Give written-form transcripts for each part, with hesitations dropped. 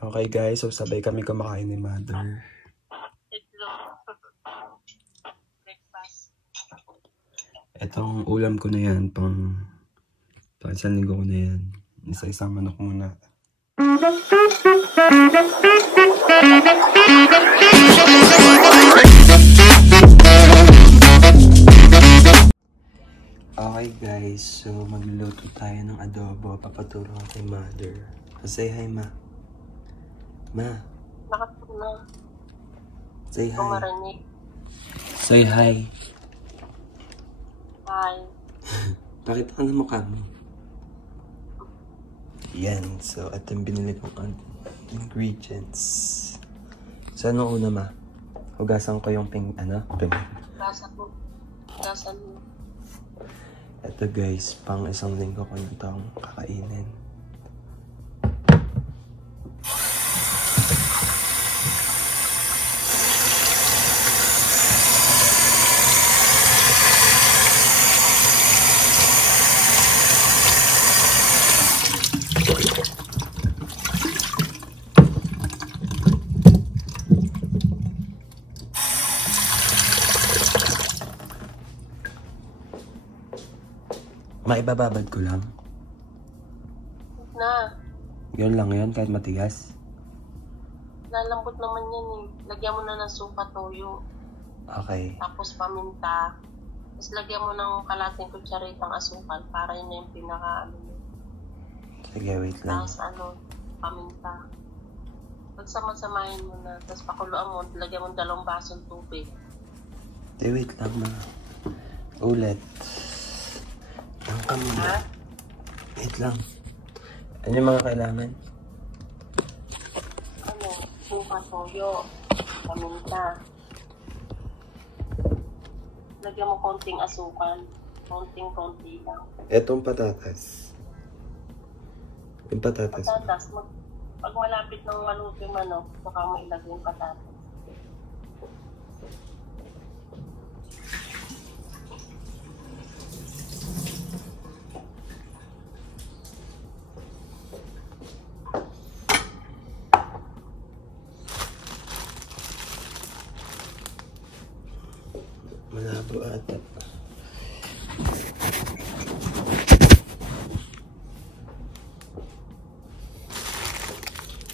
Okay guys, so sabay kami kumakain ni Mother. Breakfast. Itong ulam ko na yan, pang isang linggo ko na yan. Isa-isang manok muna. Okay guys, so magluluto tayo ng adobo. Papaturo ko kay Mother. Say hi, Ma. Ma. Nakatuna. Say hi. Kumarinig. Say hi. Hi. Pakita ka ng mukha mo. Yan. So, at yung binili kong ingredients. So, ano una, Ma? Hugasan ko yung Gasan mo. Gasan mo. Ito guys, pang isang linggo ko na itong kakainin. Maibababad ko lang. Na. Yun lang yun, kahit matigas. Lalambot naman yan eh. Lagyan mo na ng suka toyo. Okay. Tapos paminta. Tapos lagyan mo ng kalating kutsaritang asukal para yun na yung pinaka Sige, wait lang. Tapos paminta. Pagsama-samahin mo na. Tapos pakuluan mo. Lagyan mo 2 basong tubig. Wait lang, Ma. Ulit. Lang ka muna. Ha? Wait lang. Ano yung mga kailangan? Suka toyo. Paminta. Lagyan mo konting asukal. Konting-konti lang. Etong patatas. Yung patatas. Patatas. Pag malapit ng maluto yung manok, baka mo ilagay yung patatas. Malabo ata.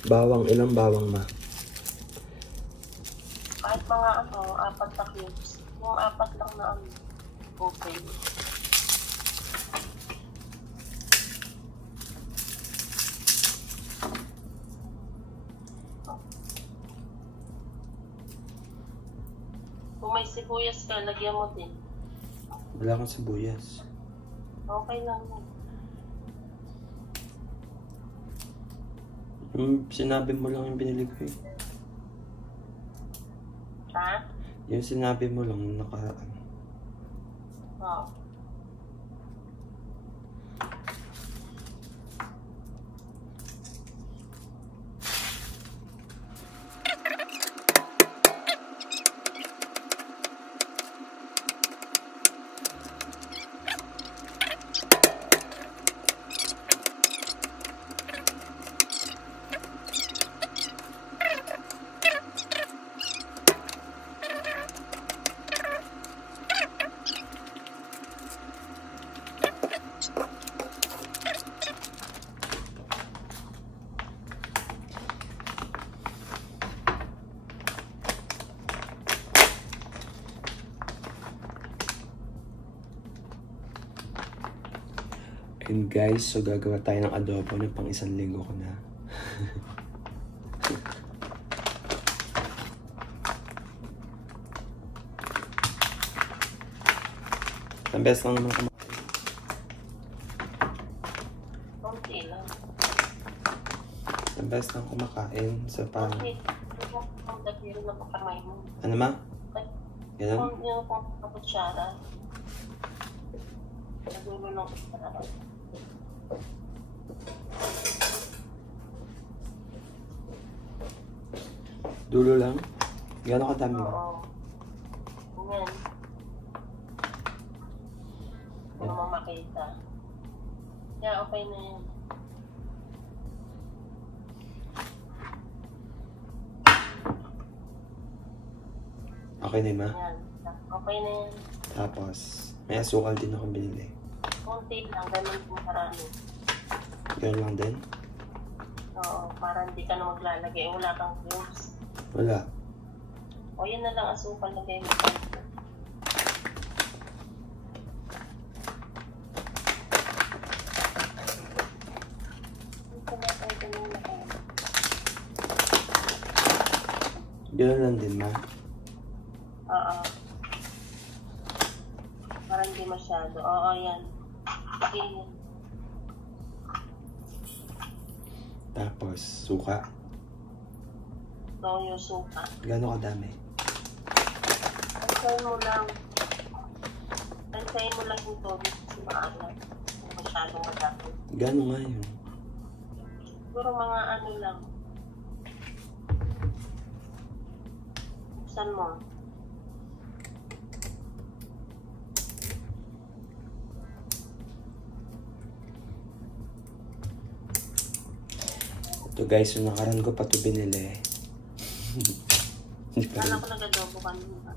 Bawang, ilang bawang, Ma? Kahit mga 4 na cubes. Yung 4 lang na okay. Kung may sibuyas ka, lagyan mo din. Wala kang sibuyas. Okay lang yun. Yung sinabi mo lang yung binili ko eh. Ha? Yung sinabi mo lang nakaraan. Oo. And guys, so gagawa tayo ng adobo na pang isang linggo ko na. Ang best lang naman kumakain. Konti lang. Ang best lang kumakain. So parang... Konti. Ang dagiri na pakamay mo. Ano, Ma? Ganun? Kung yung kutsara. Nagulo ng kutsara. Dulo lang? Gano'n kadami? Oo. Ganyan. Hindi mo makita. Kaya okay na yan. Okay na yun, ma? Yan. Okay na yan. Tapos, may asukal din ako binili. Konti lang, ganun kung karami. Ganun lang din? Oo, para hindi ka na maglalagay. Wala kang cubes. Wala. O yun na lang asukal na kayo. Ganun lang din, ma? Oo. Para hindi masyado. Oo, yan. Sige yan. Tapos, suka. Toyo, suka. Gano'n kadami? Ansayin mo lang. Ansayin mo lang yung toyo kasi maalat. Hindi masyadong madami. Gano'n nga yun? Siguro mga ano lang. Buksan mo. Ito guys, yung nakaraan ko pa ito binili. Hindi pa rin. Kala ko nag-adobo kanina.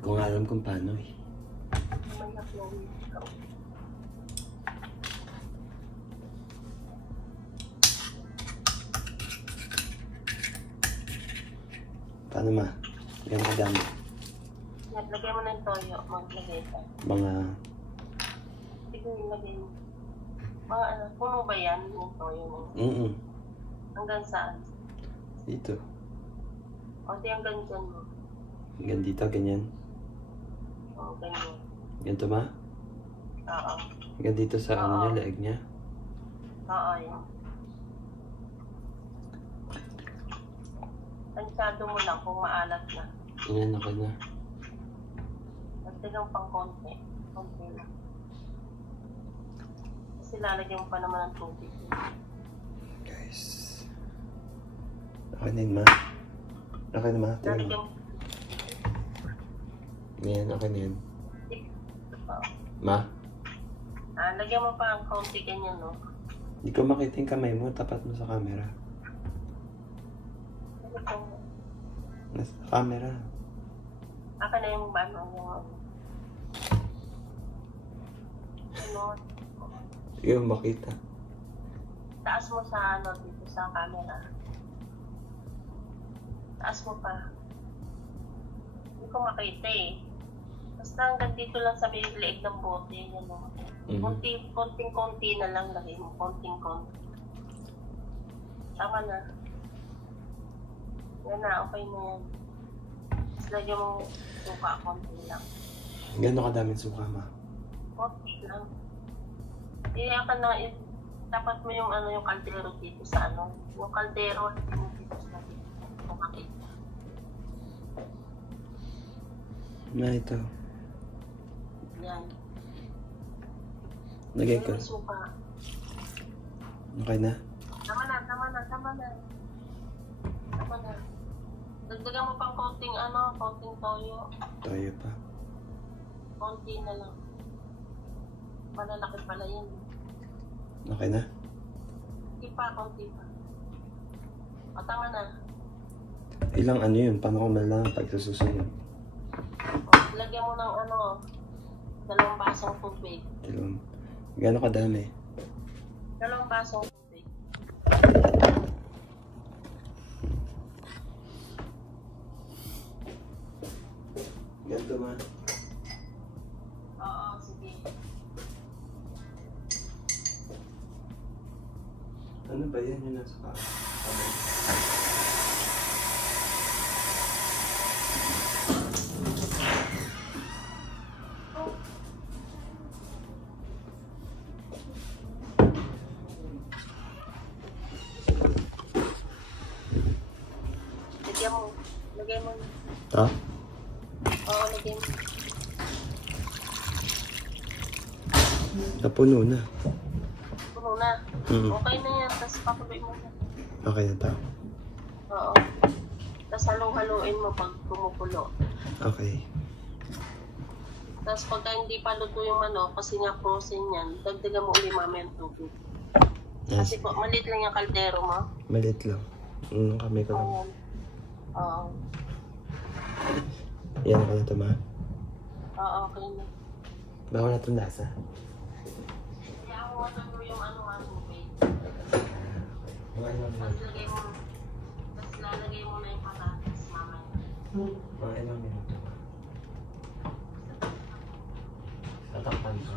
Kung alam kung paano eh. May naklong ikaw. Paano ma? Gano'n kadami? Lagay mo na yung toyo. Maglagay ka. Mga... Sige, lagay mo. Mga ano, puno ba yan yung toyo mo? Hanggang saan? Dito. O di hanggang dyan mo. Hanggang dito, ganyan. O, ganyan. Ganito ma? Oo. Hanggang dito sa ano niya, leeg niya. Oo, yan. Pansyado mo lang kung maalat na. Yan, okay na. Nagdagang pang konti. Konti lang. Kasi lalagyan mo pa naman ng tubig. Guys. Okay na yun ma. Okay na ma. Tingnan Lalagyan mo. mo. Yan, okay na yun. Ma? Lagyan mo pa ang konti ganyan, no? Hindi ko makita yung kamay mo. Tapat mo sa camera. Nasa camera. Aka na yung ano, ano, Hindi ko makita. taas mo sa ano dito sa camera. Taas mo pa. Hindi ko makita eh. Basta hanggang dito lang sa may leeg ng bote. Yan o. Konting-konti na lang lagay mo. Konting-konti. Tama na. Yan na, okay na yan. Tapos lagyan mo suka, konti lang. Gano'n kadaming suka ma? Konti lang. Iyakan na, dapat mo yung ano yung kaldero dito sa ano. Yung kaldero dito sa dito. Makita. Na ito. Yan. Lagay ko. Yung suka. Okay na? Tama na. Tama na. Dagdagan mo pang konting ano, konting toyo. Toyo pa. Konti na lang. Malalaki pala yan. Okay na? Konti pa. O, tama na. Ilang ano yun? Paano ko malaman pag susunod? O, lagyan mo ng ano, 2 basong tubig. Gano'n kadami? 2 basong tubig. Ganito ma. Oo, sige. Ano ba yan yung nasa kamay? Lagay mo. Ha? Oo, lagay mo. Napuno na. Puno na. Okay na yan. Tapos pakuloy mo na. Okay na to? Oo. Tapos haluin mo pag kumukulo. Okay. Tapos pagka hindi pa luto yung manok, kasi nga frozen yan, dagdagan mo ulit mamaya yung tubig. Yes. Kasi po, maliit lang yung kaldero mo. Maliit lang. Kami ko lang. Ayan. Oo. Yan ka na ito, ma. Oo, okay na. Bago na itong lasa. Kaya ako mo yung ano-ano, babe. Mga ilang Tapos minuto. lalagay mo na yung patatas, mamaya. Mga ilang minuto. Tatakpan ko.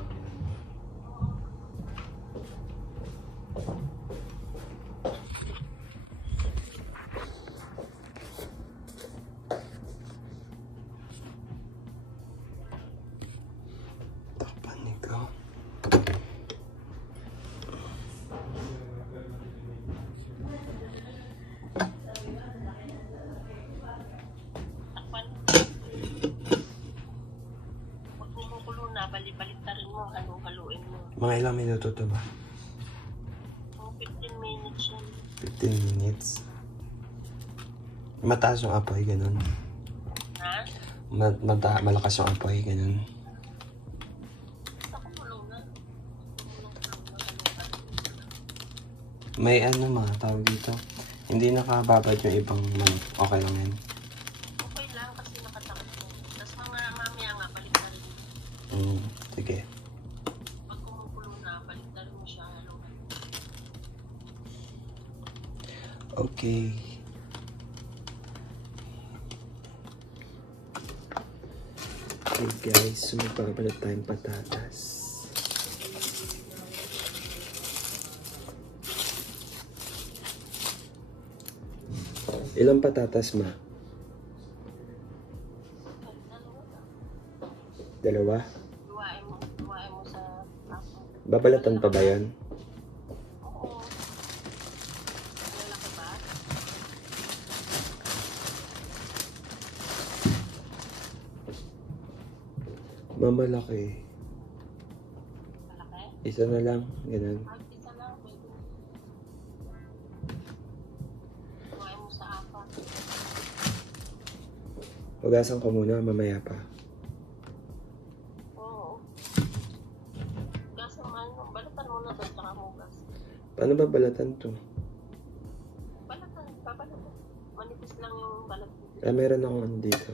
Takpan nito. Takpan. Pag kumukulo na, balik-baliktarin mo, haluin mo. Mga ilang minuto to ba? 15 minutes yun. 15 minutes. Mataas yung apoy, ganun. Ha? Malakas yung apoy, ganun. Basta kumulo na. May ano mga tawag dito. Hindi nakababad yung ibang manok. Okay lang yan. Okay lang kasi nakatakot mo. Tapos mamaya nga, baliktarin mo. Sige. Pag kumukulo na, baliktarin mo siya, haluin. Okay. Okay guys, so magpapalit tayong patatas. Ilang patatas, ma? Dalawa? Luwain mo sa tapo. Babalatan pa ba yun? Oo. Lalaki ba? Mamalaki. Malaki? Isa na lang, ganun. Kahit isa lang, pwede. Luwain mo sa apat. Hugasan ko muna, mamaya pa. Oo. Gas naman, balatan mo na doon, saka hugas. Paano ba balatan to? Babalatan. Manipis lang yung balat. Meron akong ano dito.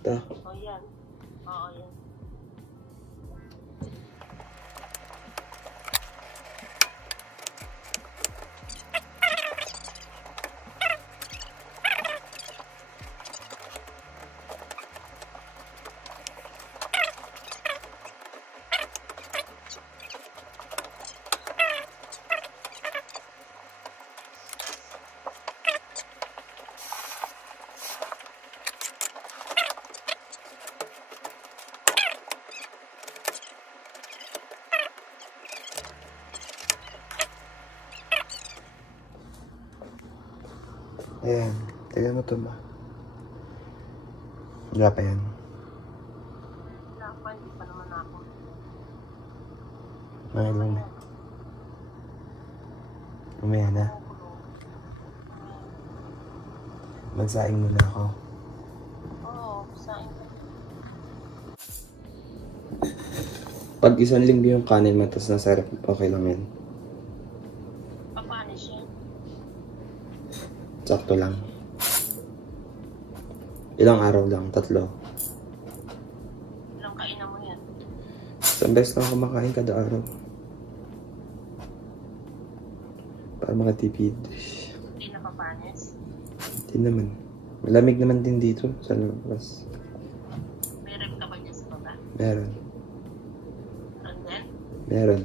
Ito. O yan. Oo, yan. Ayan. Tignan mo ito ba? Wala pa yan. Wala pa, hindi pa naman ako. Mga ilang na. Umaya na. Magsaing muna ako. Oo, sain ka. Pag isang linggo yung kanin mo, tapos nasa rep, okay lang yan. Papanis yan. Sakto lang. Ilang araw lang? 3. Ilang kainan mo yan? Isang beses lang kumakain kada araw. Para makatipid. Hindi na papanis. Hindi naman. Malamig naman din dito sa labas. May rep ka ba dyan sa baba? Meron. And then? Meron.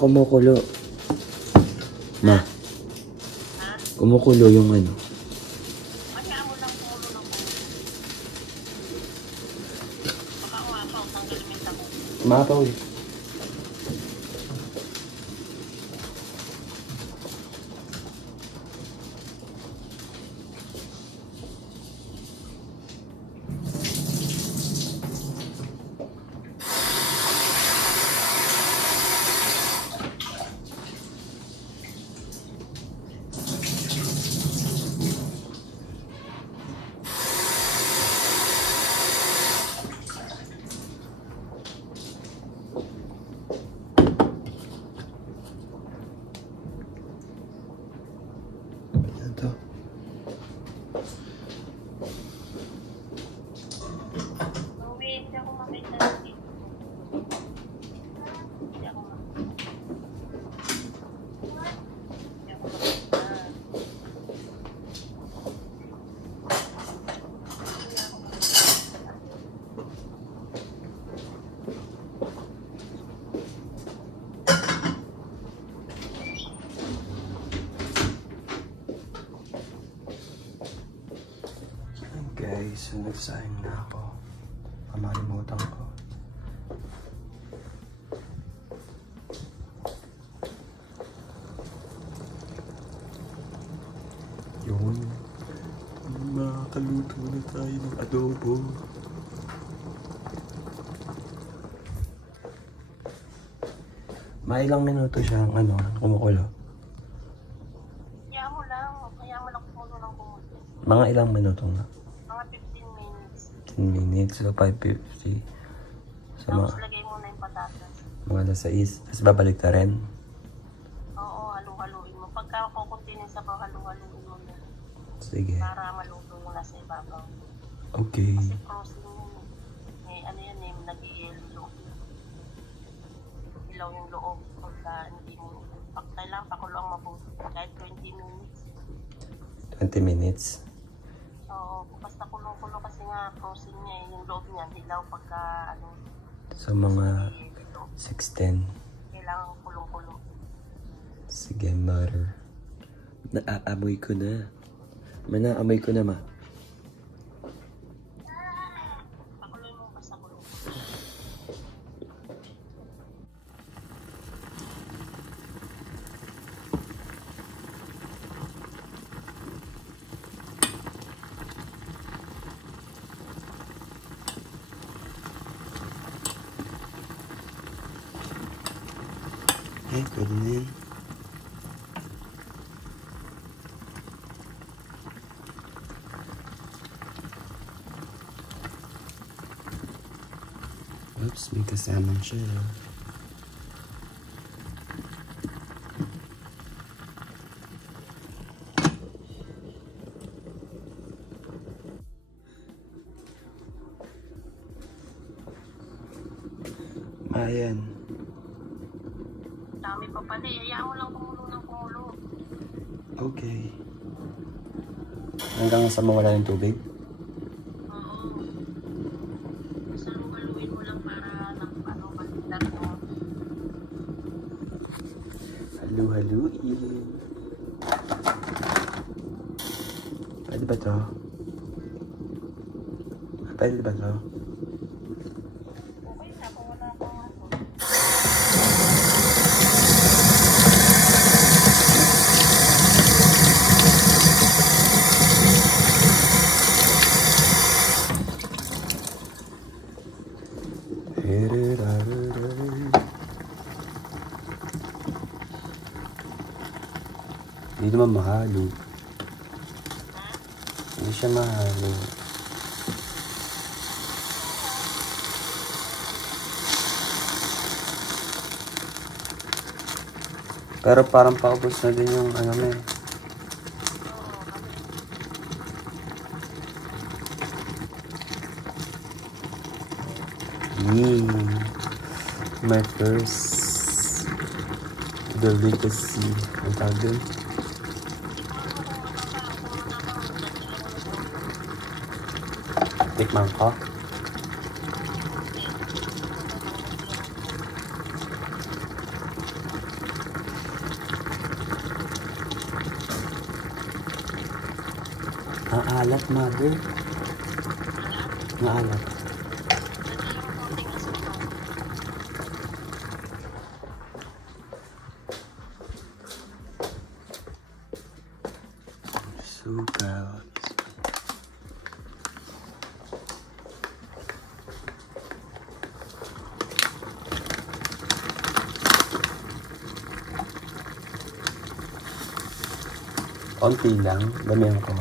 Kumukulo. Ma. Ha? Kumukulo yung ano. Kaya mo lang kumulo ng kumulo. Baka umapaw, tanggalin mo yung tabo. Maapaw eh. guys, so nagsaing na ako. Mamalimutan ko. Yun. Makakaluto na tayo ng adobo. May ilang minuto siyang kumukulo. Kaya mo lang kumulo ng kumulo. Mga ilang minuto nga? Mga 15 minutes. 10 minutes, so 5:50. Tapos lagay mo na yung patatas. Mga alas 6. Tapos babalik na rin. Oo, halu-haluin mo. Pagka kukuntinin sa halu-haluin mo na. Sige. Para maluto mo na sa ibabaw. Okay. Kasi frozen yun. Nag-i-yellow. Ilaw yung loob. Pagka hindi mo. Kailangan pakulo ang mabuti. Kahit 20 minutes. 20 minutes? Oo, basta kulong-kulo kasi nga frozen niya yung loob niya. Hilaw pagka So mga 6:10. kailangan kulong-kulo. Sige, mother. Naaamoy ko na. Manaamoy ko na, ma. Pakuloy mo basta kulong. Pwede na yun. Oops, may kasama siya. Ayan. Dami pa pala eh. Hayaan mo lang kumulo ng kumulo. Okay. Hanggang sa mawala ng tubig? Oo. Basta haluin mo lang para malindat mo. Halu-haluin. Pwede ba to? Pwede ba to? Okay na, kung wala akong Hindi naman mahalo. Hindi siya mahalo. Pero parang paubos na din yung eh. My first delicacy. Ang tawag dun? Tikman ko. Ang alat, mother. Ang alat. Suka. Konti lang, damihan ko.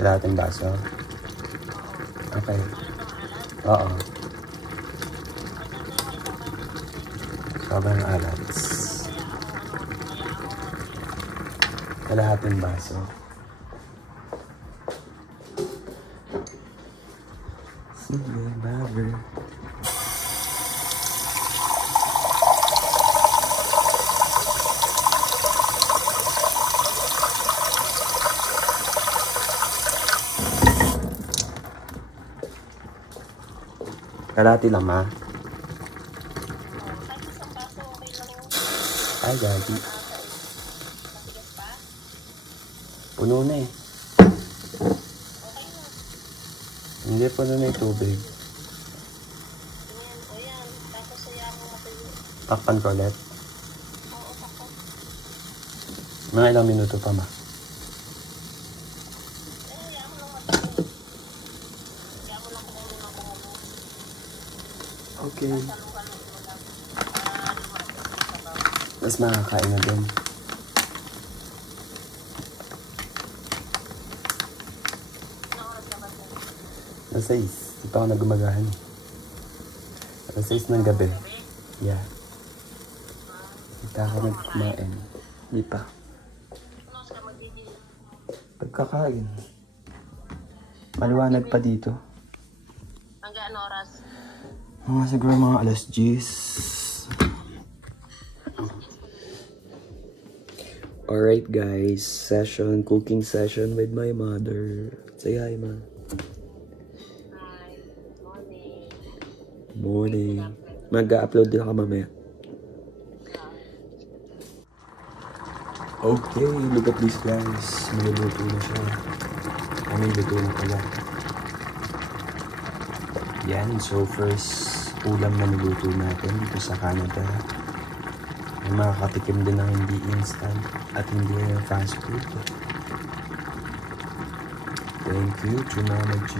Kalahating baso? Okay. Oo. Sobrang alat. Kalahating baso. Sige, baby. Kalahati lang, ma. Ay, gagi. Matigas pa? Puno na eh. Okay na. Hindi, puno na yung tubig. Ayan, o yan. Tapos saya mo matuyo. Takpan ko ulit. Oo, tako. Mga ilang minuto pa ma. Hayaan mo lang matuyo. Hayaan mo lang kumulo ng kumulo. Okay. Halo-halo mo lang. Lumabas yung sabaw. Mas makakain na din. Anong oras na ba sir? Alas 6. Dito ako nagumagahan eh. Alas 6 ng gabi. Yeah. Dito ako nagkumain. Di pa. Anong oras ka magdidil? Pagkakain. Maliwanag pa dito. Hanggang ano oras? Mga siguro mga alas 10. Alright guys, cooking session with my mother. Say hi ma. Hi. Morning. Morning. Mag-upload din ako mamaya. Okay, look at this guys. Maluluto na siya. May luto na pala. Yan, so first ulam na niluto natin dito sa Canada. May makakatikim din ng hindi instant at hindi fast food. Thank you to Mama G.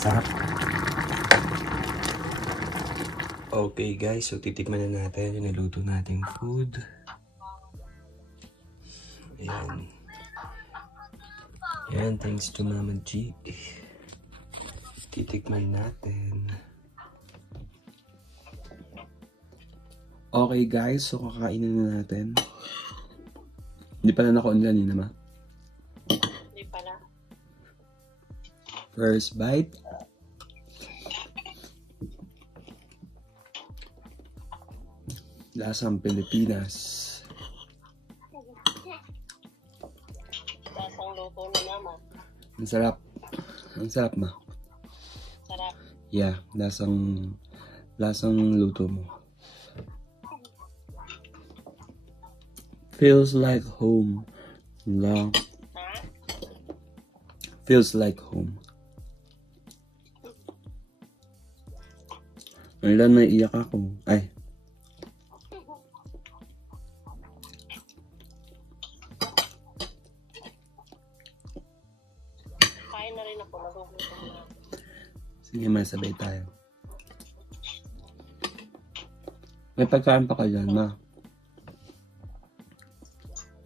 Sarap. Okay guys, so titikman na natin yung niluto nating food. Ayan. Ayan, thanks to Mama G. Titikman natin. Okay guys, so kakainin na natin. Hindi pala naka-on kanina ma. Hindi pala. First bite. Lasang Pilipinas. Lasang luto na naman. Ang sarap. Ang sarap ma. Sarap. Yeah, lasang luto mo. Feels like home. Lang. Ha? Feels like home. Ngayon naiiyak ako. Ay. Kain na rin ako. Nagugutom na. Sige, masabay tayo. May pagkain pa kayo dyan, ma.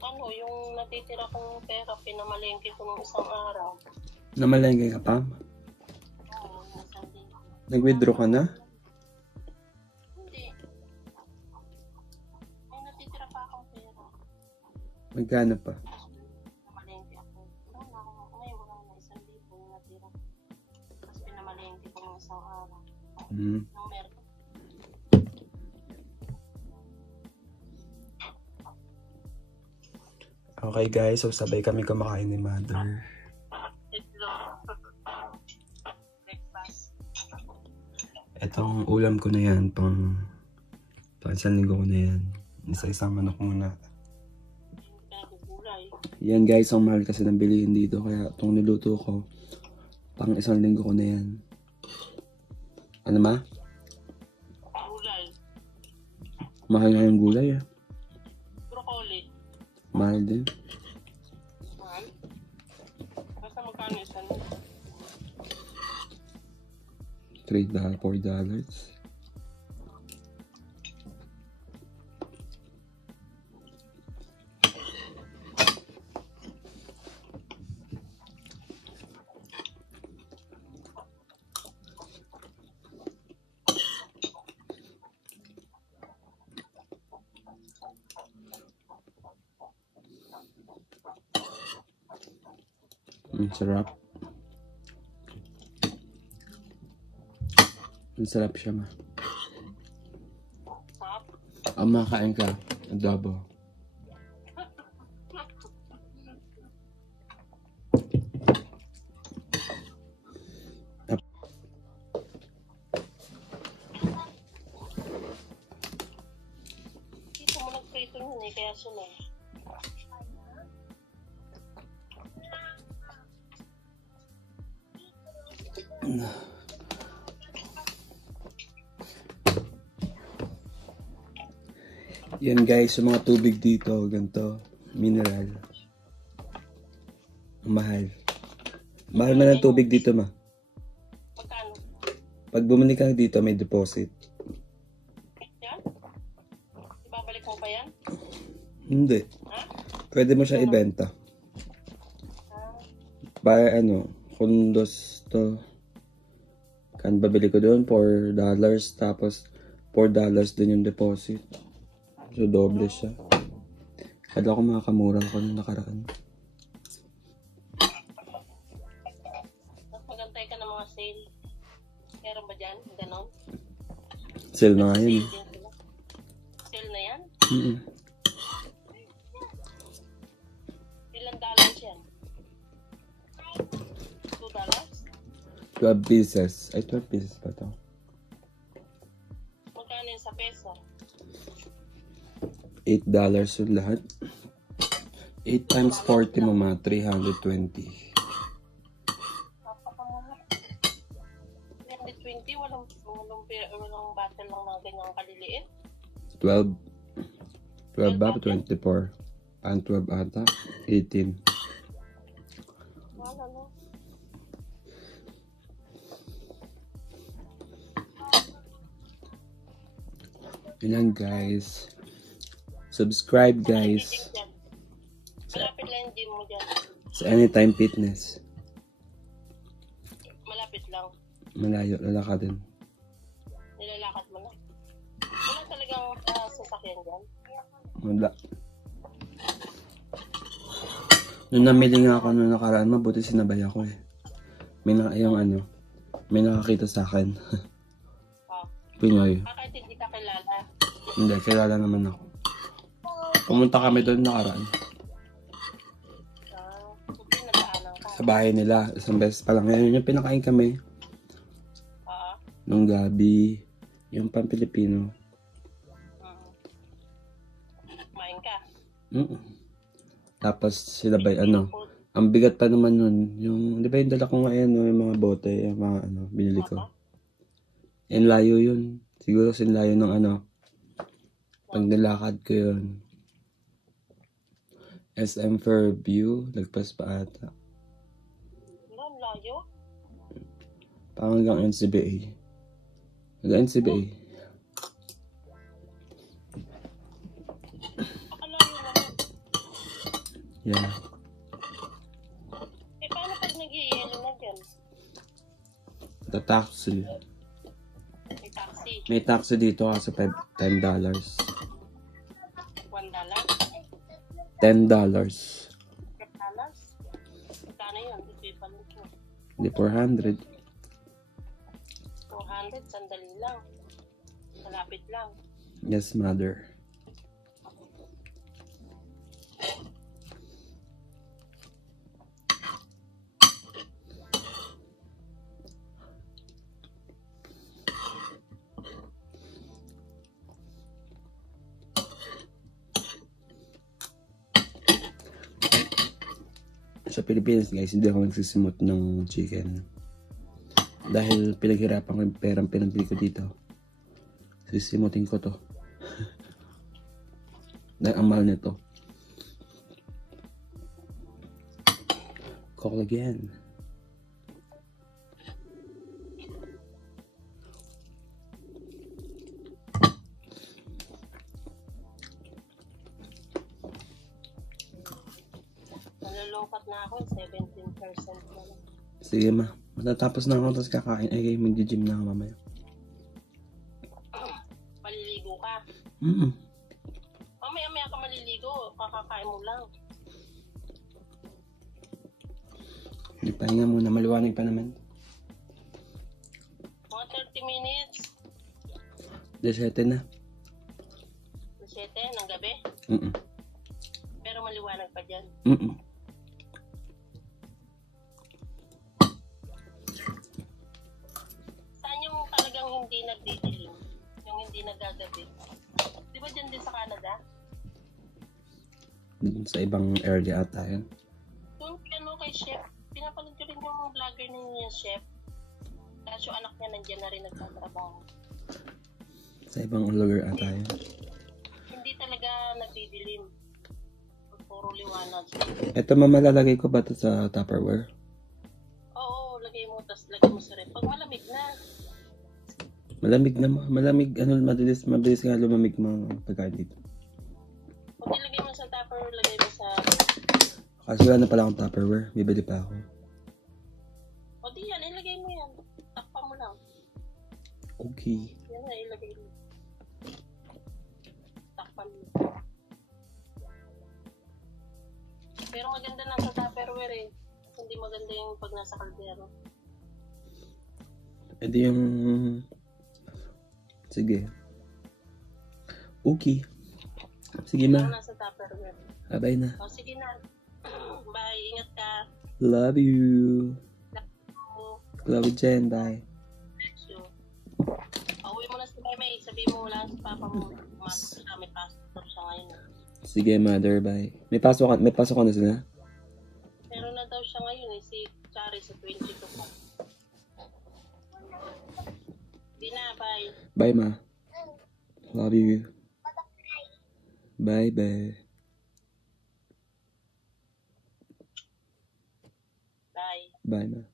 Ano, yung natitira kong pera, pinamalengke ko nung isang araw. Namalengke ka pa? Oo, isang din. Nag-withdraw ka na? Hindi. May natitira pa akong pera. Magkano pa? Pinamalengke ako. Ngayon wala na 1,000 yung natira. Tapos pinamalengke ko nung isang araw. Hmm. Nung meron. Okay guys, so sabay kami kumakain ni mother. Itlog. Breakfast. Etong ulam ko na yan, pang isang linggo ko na yan. Isa-isang manok muna. Pinagugulay. Yan guys, ang mahal kasi ng bilihin dito. Kaya itong niluto ko, pang isang linggo ko na yan. Ano ma? Gulay. Mahal nga yung gulay ah. Broccoli. Mahal din. Mahal. Basta magkano isang? $4. Ang sarap. Ang sarap siya ma. Sarap. Ang makain ka, adobo. parehas yun eh. Yan guys, yung mga tubig dito, ganito, mineral. Ang mahal. Mahal man ang tubig dito, ma. Magkano? Pag bumili ka dito, may deposit. Yan? Ibabalik mo pa yan? Hindi. Ha? Pwede mo siya ibenta. Para ano, kung gusto, kan babili ko doon, $4, tapos $4 din yung deposit. So, doble siya. Kala ko makakamura ko nung nakaraan. Magantay ka ng mga sale. Meron ba dyan? Ganon? Sale na nga yun. Sale na yan? Mm-mm. Ilang dollars yan? $2? 12 pieces. Ay, 12 pieces pa to. Magkano yun sa peso? $8 yung lahat. 8 times 40 mo ma, 320. Napakamahal. 320? Walang bottle lang ng ganyang kaliliit? 12. 12 ba? 24. Ang 12 ata. 18. Wala no? Yun lang guys. Subscribe guys. Malapit lang yung gym mo dyan. Sa Anytime Fitness. Malapit lang. Malayo, lalakad din. Nilalakad mo na. Wala talagang sasakyan dyan. Wala. Nung namili nga ako nung nakaraan, mabuti sinabay ako eh. May nakakita sa akin. Oh. Pinoy. Kahit hindi ka kilala. Hindi, kilala naman ako. Pumunta kami doon nakaraan. Hindi nagdaanan ka. Sa bahay nila. Isang beses pa lang. Ngayon yung pinakain kami. Nung gabi. Yung pang-Pilipino. Kumain ka? Tapos sila ba ang bigat pa naman nun. Yung, di ba yung dala ko ngayon, yung mga bote, yung mga binili ko. Yung layo yun. Siguro sinlayo ng pag nilakad ko yun. SM Fairview, lagpas pa ata. Ang layo? Parang hanggang NCBA. Hanggang NCBA. Pakalayo naman. Yeah. Paano pag nag-i-yelo na dyan? The taxi. May taxi. May taxi dito kasi $10. $1? $10. Magkano yun? Hindi pa lang ito. Hindi, 400. 400, sandali lang. Malapit lang. Yes, mother. Sa Pilipinas guys, hindi ako nagsisimot ng chicken. Dahil pinaghirapan ko yung perang pinagbili ko dito. Sisimutin ko to. Dahil ang mahal nito. Call again. Nalulukat na ako, 17% na lang. Sige ma, matatapos na ako tapos kakain. Ay, mag-gym na ako mamaya. Maliligo ka? Mamaya ka maliligo, kakakain mo lang. Hindi, pahinga muna, maliwanag pa naman. Mga 30 minutes. 17 na. 7 ng gabi? Pero maliwanag pa dyan. Saan yung talagang hindi nagdidilim? Yung hindi nagagabi? Di ba dyan din sa Canada? Sa ibang area ata yun. Yung ano kay Chef, pinapanood ko rin yung vlogger niya, Chef. Tapos yung anak niya nandiyan na rin nagtatrabaho. Sa ibang lugar ata yun. Hindi talaga nagdidilim. Puro liwanag. Ito mamalalagay ko ba ito sa Tupperware? Oo, lagay mo, tapos lagay mo sa ref. Pag malamig na. Malamig, mabilis nga lumamig mga pagkain dito. Pag ilagay mo sa Tupperware, lagay mo sa... Kasi wala na pala akong Tupperware, bibili pa ako. O di yan, ilagay mo yan. Takpa mo lang. Okay. Yan na, ilagay mo. Takpan mo. Pero maganda lang sa Tupperware eh. Hindi maganda yung pag nasa kaldero. Ito yung... Sige. Okay. Sige ma. Nasa Tupperware. Bye na. O sige na. Bye, ingat ka. Love you. Love you, Jen. Bye. Bless you. Pauwi mo na si Meme. Sabihin mo wala si Papa mo. Pumasok na, may pasok siya ngayon. Sige, mother. Bye. May pasok ka na sila? Meron na daw siya ngayon eh. Si Chari sa 22 pa. Di na, bye. Bye, ma. Love you. Bye, bye. Bye. Bye, ma.